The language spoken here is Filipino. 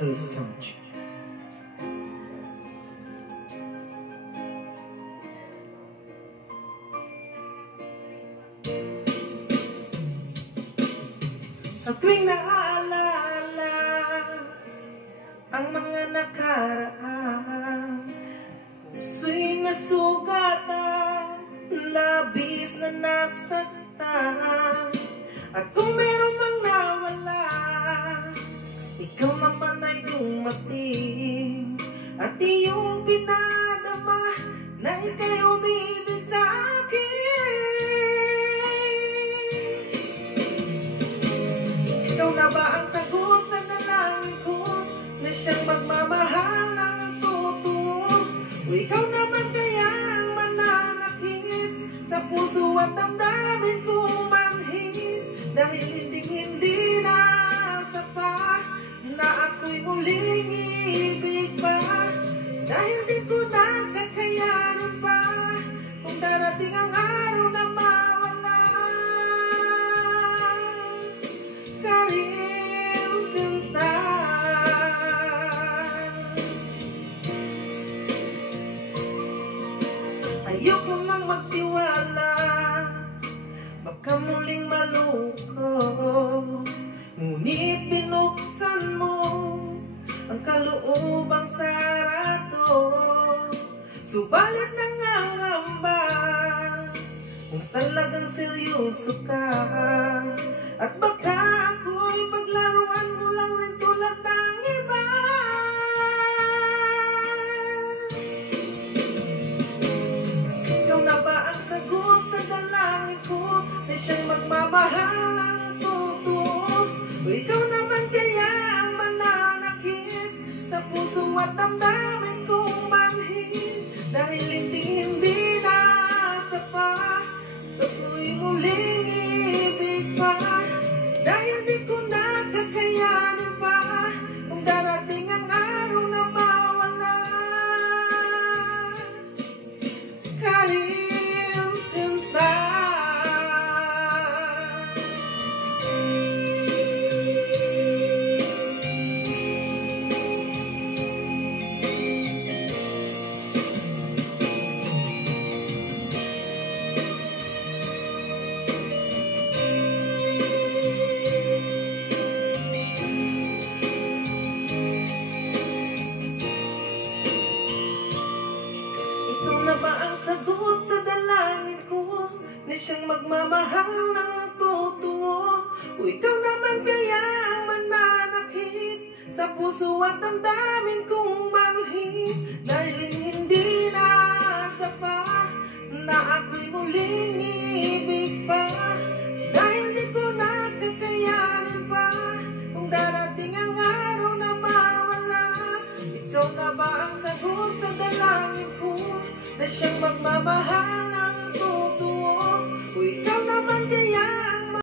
Horizonte. Sa tuwing naaalala ang mga nakaraan, puso'y nasugatan, labis na nasaktan. At kung meron mang nawala, ikaw naman ay dumating, at iyong pinadama na ika'y umibig sa akin. Ikaw na ba ang sagot sa dalangin ko, na siyang magmamahal ng totoo? O ikaw naman kaya ang mananakit sa puso at damdamin kong manhid, dahil hindi na sapat na ako'y muling ibig pa, dahil di ko na kakayanin pa kung darating ang araw na mawala ka rin, sinta. Ayoko nang magtiwala, baka muling maluko, ngunit binuksan mo ang kaloobang sarado. Subalit nangangamba kung talagang seryoso ka, at baka ako'y paglaruan mo lang rin tulad ng iba. Ikaw na ba ang sagot sa dalangin ko, na siyang magmamahal ng totoo? O ikaw naman kaya ang mananakit sa puso at damdamin kong manhid, dahil hindi na sapat ako'y muling ibig pa, dahil di ko na kakayanin pa kung darating ang araw na mawala ka rin, sinta. Ikaw na ba ang sagot sa dalangin ko, na siyang magmamahal ng totoo? O ikaw naman kaya ang mananakit sa puso at damdamin kong manhid, dahil hindi na sapat na ako'y muling ibig pa, dahil di ko na kakayanin pa kung darating ang araw na mawala. Ikaw na ba ang sagot sa dalangin ko, na siyang magmamahal